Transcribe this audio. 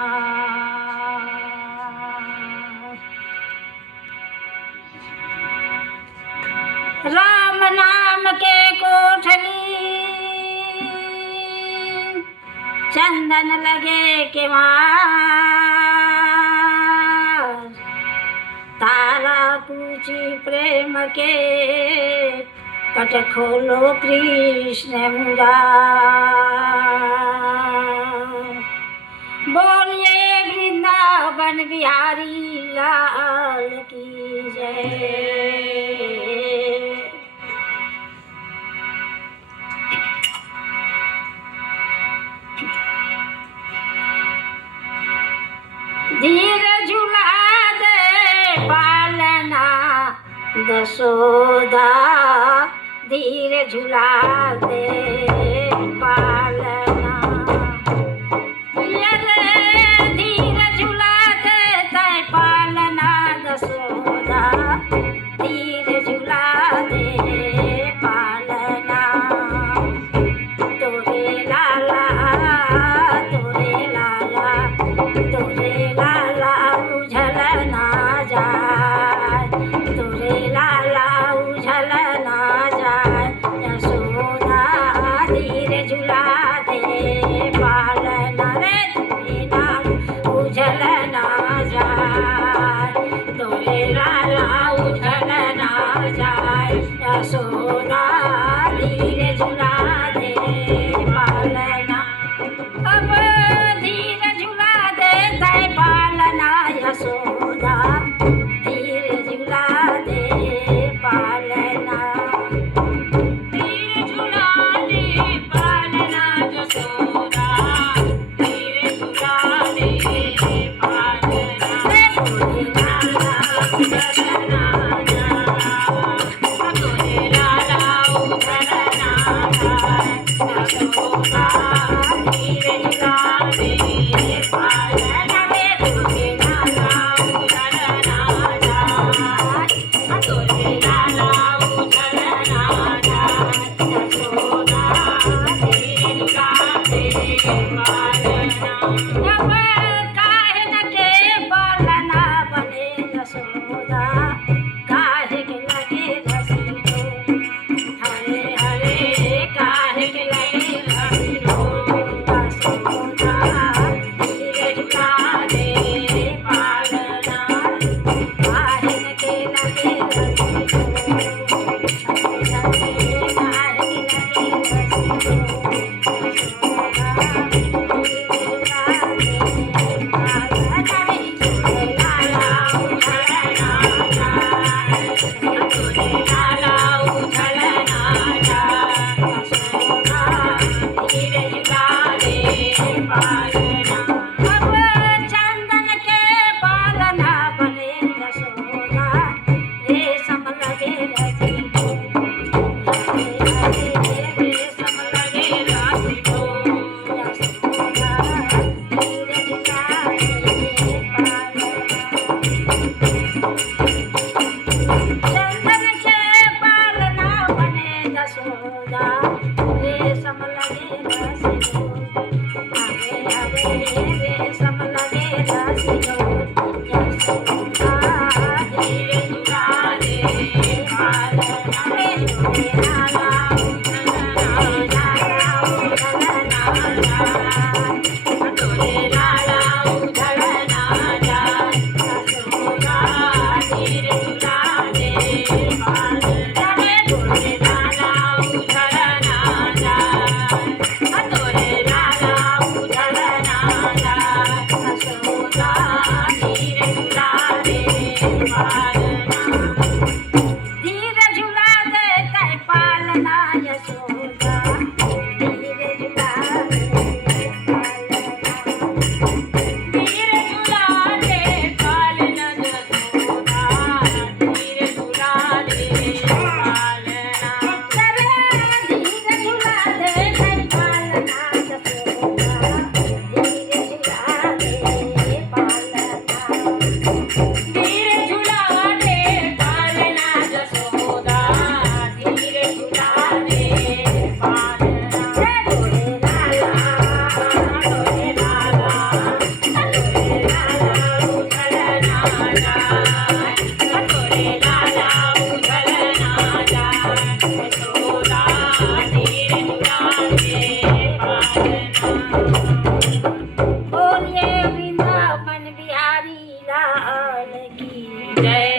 राम नाम के कोठली चंदन लगे के मार तारा पूछी प्रेम के कट खोलो कृष्ण मुरार। बोलिए वृंदावन बिहारी लाल की जय। धीर झुला दे पालना दशोदा, धीर झुला दे पालना। धीर झुला दे तय पालना दशोदा, धीर झुला दे पालना। तोरे लाला तोरे लाला तोरे लाला उझल ना जाए, तोरे लाला उझल ना जाए। यशोदा धीर झुला दे पालना रे, तोरे लाला उझल ना जाए, तोरे लाला उझल ना जाए। यशोदा धीर झुला दे पालना। अब धीर झुला दे तय पालना यशोदा, धीर झुला दे पालना। धीर झुला दे पालना यशोदा, धीर झुला दे पालना। तोरे लाला उझल ना जाए, तोरे लाला उझल ना जाए। यशोदा धीर झुला दे पालना रे, तोरे लाला उझल ना जाए, तोरे लाला उझल ना जाए। यशोदा धीर झुला दे पालना। अब काहे न के पालना बने यशोदा, काहे के लगे रसिलो, हरे हरे काहे के लगे रसिलो। यशोदा धीर झुला दे पालना, काहे न के लगे रसिलो, हरे हरे काहे के लगे रसिलो। यशोदा धीर झुला दे पालना रे, तोरे लाला उझल ना जाए, तोरे लाला उझल ना जाए। यशोदा धीर झुला दे पालना। अब चंदन के पालना बने यशोदा, रेशम लगे रसिलो, हरे हरे रेशम लगे रसिलो। यशोदा धीर झुला दे पालना। चंदन के पालना बने यशोदा, रेशम लगे रसिलो, हरे हरे रेशम लगे रसिलो। यशोदा धीर झुला दे पालना रे, तोरे लाला उझल ना जाए, उझल ना जाए, तोरे लाला उझल ना जाए। यशोदा धीर झुला दे पालना रे, तोरे लाला उझल ना जाए, तोरे लाला उझल ना जाए। यशोदा જય